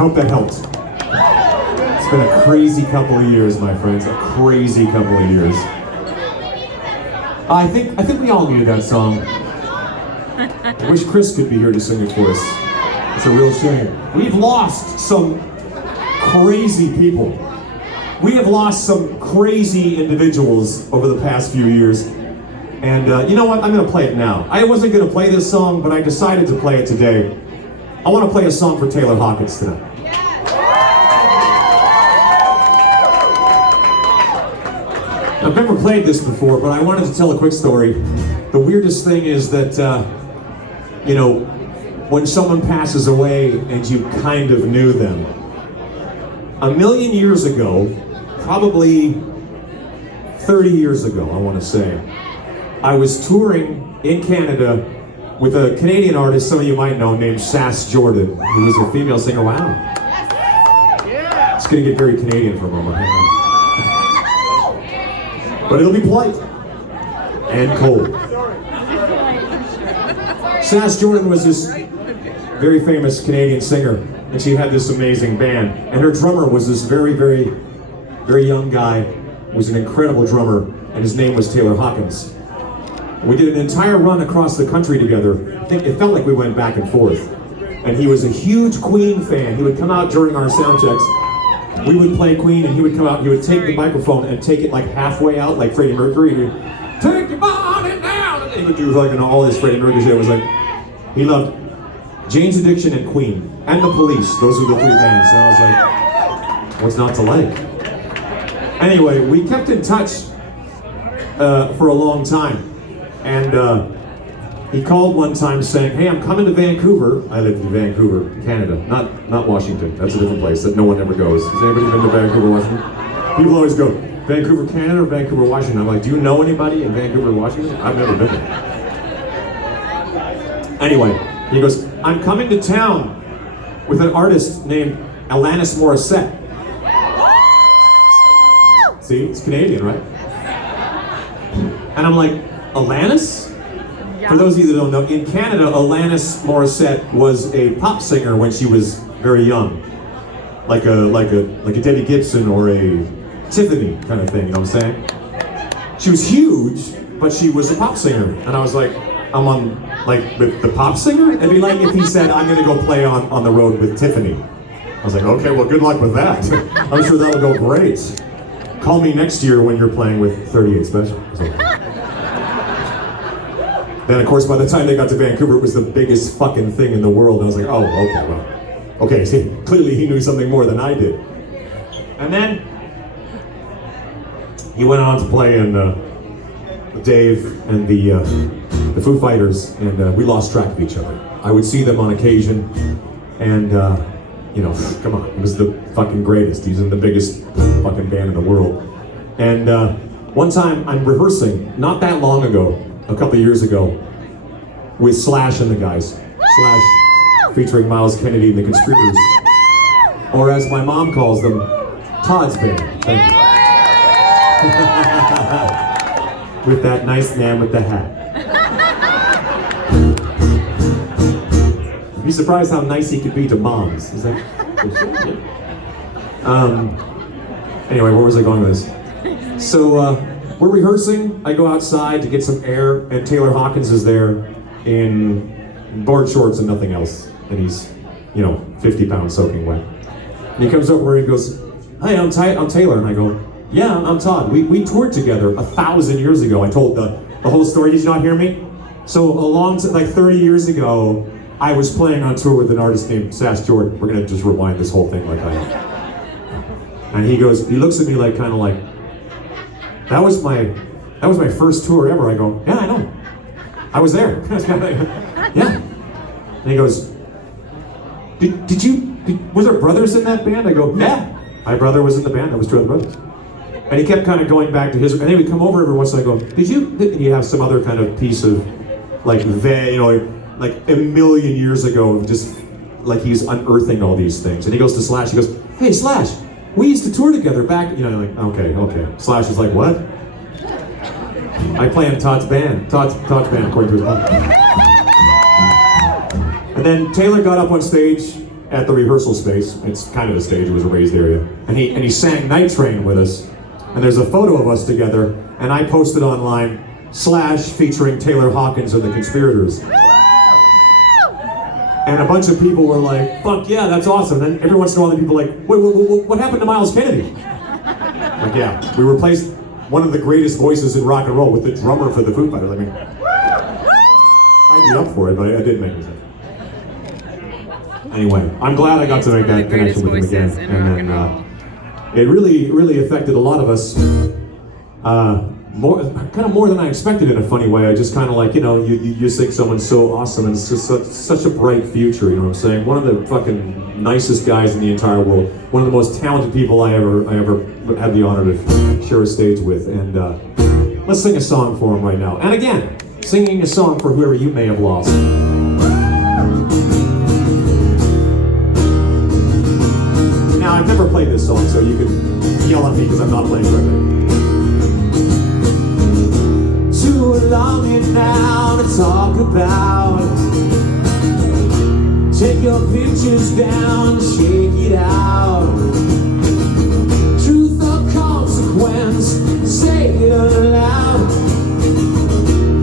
hope that helped. It's been a crazy couple of years, my friends. A crazy couple of years. I think we all needed that song. I wish Chris could be here to sing it for us. It's a real shame. We've lost some crazy people. We have lost some crazy individuals over the past few years. And you know what? I'm going to play it now. I wasn't going to play this song, but I decided to play it today. I want to play a song for Taylor Hawkins tonight. I've never played this before, but I wanted to tell a quick story. The weirdest thing is that, you know, when someone passes away and you kind of knew them. A million years ago, probably 30 years ago, I want to say, I was touring in Canada with a Canadian artist some of you might know named Sass Jordan, who was a female singer. Wow. It's going to get very Canadian for a moment. Hang on. But it'll be polite and cold. Sass Jordan was this very famous Canadian singer, and she had this amazing band. And her drummer was this very, very, very young guy who was an incredible drummer, and his name was Taylor Hawkins. We did an entire run across the country together. I think it felt like we went back and forth. And he was a huge Queen fan. He would come out during our sound checks. We would play Queen, and he would come out, he would take the microphone and take it like halfway out, like Freddie Mercury. He'd take your body down! And he would do like, you know, all this Freddie Mercury shit. It was like, he loved Jane's Addiction and Queen, and the Police. Those were the three bands. And I was like, what's not to like? Anyway, we kept in touch for a long time. And he called one time saying, hey, I'm coming to Vancouver. I lived in Vancouver, Canada, not Washington. That's a different place that no one ever goes. Has anybody been to Vancouver, Washington? People always go, Vancouver, Canada or Vancouver, Washington? I'm like, do you know anybody in Vancouver, Washington? I've never been there. Anyway, he goes, I'm coming to town with an artist named Alanis Morissette. See, it's Canadian, right? And I'm like, Alanis? For those of you that don't know, in Canada, Alanis Morissette was a pop singer when she was very young. Like a Debbie Gibson or a Tiffany kind of thing, you know what I'm saying? She was huge, but she was a pop singer. And I was like, I'm on, like, with the pop singer? It'd be like if he said, I'm gonna go play on the road with Tiffany. I was like, okay, well, good luck with that. I'm sure that'll go great. Call me next year when you're playing with 38 Special. So. Then, of course, by the time they got to Vancouver, it was the biggest fucking thing in the world. And I was like, oh, okay, well. Okay, see, clearly he knew something more than I did. And then, he went on to play in Dave and the Foo Fighters, and we lost track of each other. I would see them on occasion, and, you know, come on, he was the fucking greatest. He's in the biggest fucking band in the world. And one time, I'm rehearsing, not that long ago, a couple of years ago, with Slash and the guys. Slash featuring Miles Kennedy and the Conspirators. Or as my mom calls them, Todd's band. Thank you. With that nice man with the hat. You'd be surprised how nice he could be to moms. Is that? Anyway, where was I going with this? So, we're rehearsing, I go outside to get some air, and Taylor Hawkins is there in board shorts and nothing else. And he's, you know, 50 pounds soaking wet. And he comes over and he goes, hey, I'm Taylor. And I go, yeah, I'm Todd. We toured together 1,000 years ago. I told the whole story. Did you not hear me? So like 30 years ago, I was playing on tour with an artist named Sass Jordan. We're gonna just rewind this whole thing like I am. And he looks at me like, kind of like, that was my first tour ever. I go, yeah, I know. I was there. Yeah. And he goes, was there brothers in that band? I go, yeah. My brother was in the band. That was two other brothers. And he kept kind of going back to his, and then he'd come over every once in a while and go, and you have some other kind of piece of, like, you know, like a million years ago, just like he's unearthing all these things. And he goes to Slash, he goes, hey, Slash, we used to tour together back, you know, like, okay. Slash is like, what? I play in Todd's band, Todd's band, according to his mom. And then Taylor got up on stage, at the rehearsal space. It's kind of a stage, it was a raised area. And he sang Night Train with us. And there's a photo of us together, and I posted online, / featuring Taylor Hawkins and the Conspirators. And a bunch of people were like, fuck yeah, that's awesome. And then every once in a while, the people were like, wait, what happened to Miles Kennedy? Like, yeah, we replaced one of the greatest voices in rock and roll with the drummer for the Foo Fighters. I mean, I'd be up for it, but I didn't make it. Anyway, I'm glad I got to make that connection with him again. And then it really affected a lot of us. More than I expected in a funny way. I just kind of like, you know, you think someone's so awesome and it's just such a bright future, you know what I'm saying? One of the fucking nicest guys in the entire world. One of the most talented people I ever had the honor to share a stage with. And let's sing a song for him right now. And again, singing a song for whoever you may have lost. Now, I've never played this song, so you can yell at me because I'm not playing it right now. Too long in now to talk about. Take your pictures down, shake it out. Truth or consequence, say it aloud.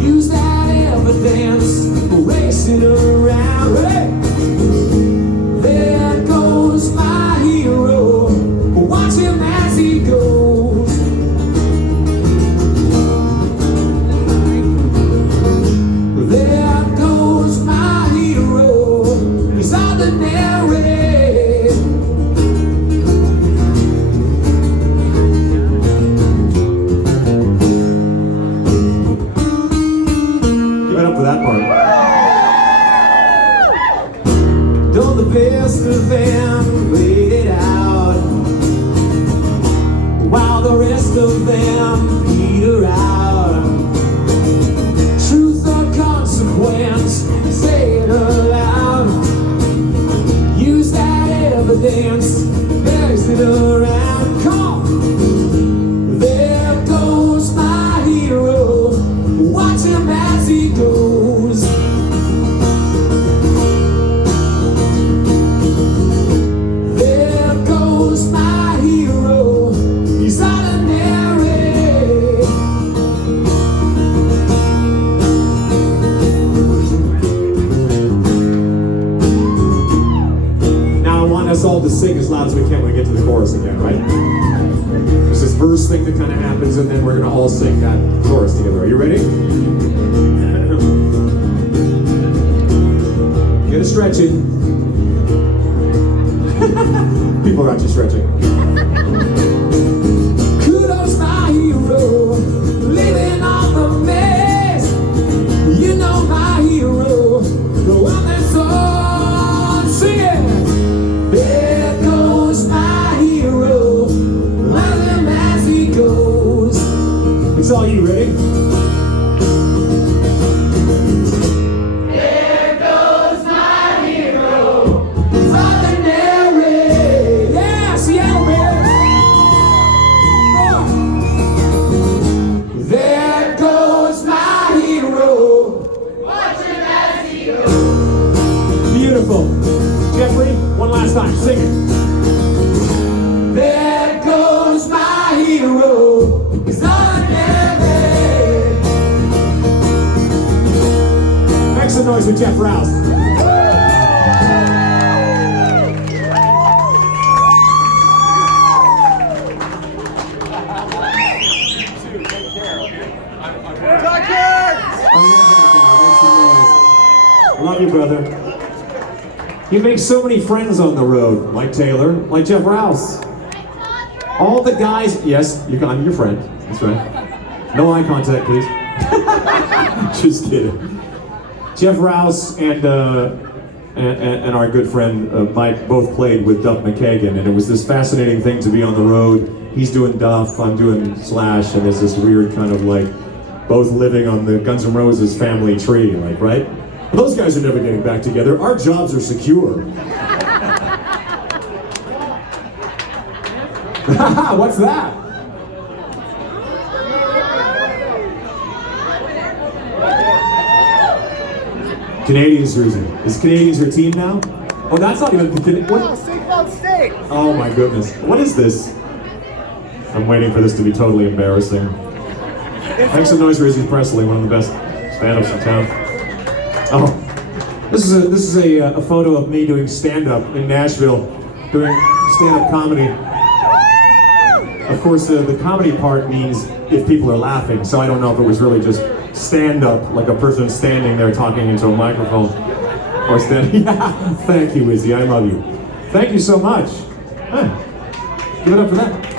Use that evidence, erase it around. Hey! There goes my hero, watch him as he goes. There goes my hero, he's ordinary. Give it up for that part. Don't the best of them wait it out, while the rest of them peter out. Truth or consequence, say it aloud. Use that evidence, erase it around. Come on. There goes my hero, watch him as he goes. There goes my hero, he's ordinary. Now I want us all to sing as loud as we can when we get to the chorus again, right? There's this verse thing that kind of happens, and then we're going to all sing that chorus together. Are you ready? Get a stretching. People are actually stretching. Kudos my hero, living on the mess. You know my hero, the one that's on singing. There goes my hero, let him as he goes. It's all you, ready? There goes my hero, he's ordinary. Yeah, Seattle, baby. There goes my hero, watch him as he goes. Beautiful. Jeffrey, one last time, sing it. There goes my hero, he's ordinary. Make some noise with Jeff Rouse. I love you, brother. You make so many friends on the road, like Taylor, like Jeff Rouse. All the guys, yes, I'm your friend, that's right. No eye contact, please. Just kidding. Jeff Rouse and our good friend Mike both played with Duff McKagan, and it was this fascinating thing to be on the road. He's doing Duff, I'm doing Slash, and there's this weird kind of like both living on the Guns N' Roses family tree, like, right? Those guys are never getting back together. Our jobs are secure. What's that? Canadians jersey. Is Canadians your team now? Oh, that's not even the Oh, seatbelt steak! Oh my goodness. What is this? I'm waiting for this to be totally embarrassing. Make some noise for Izzy Presley, one of the best stand-ups in town. Oh, this is a photo of me doing stand-up in Nashville, doing stand-up comedy. Of course, the comedy part means if people are laughing, so I don't know if it was really just stand-up, like a person standing there talking into a microphone, or standing. Yeah, thank you, Izzy, I love you. Thank you so much. Huh. Give it up for that.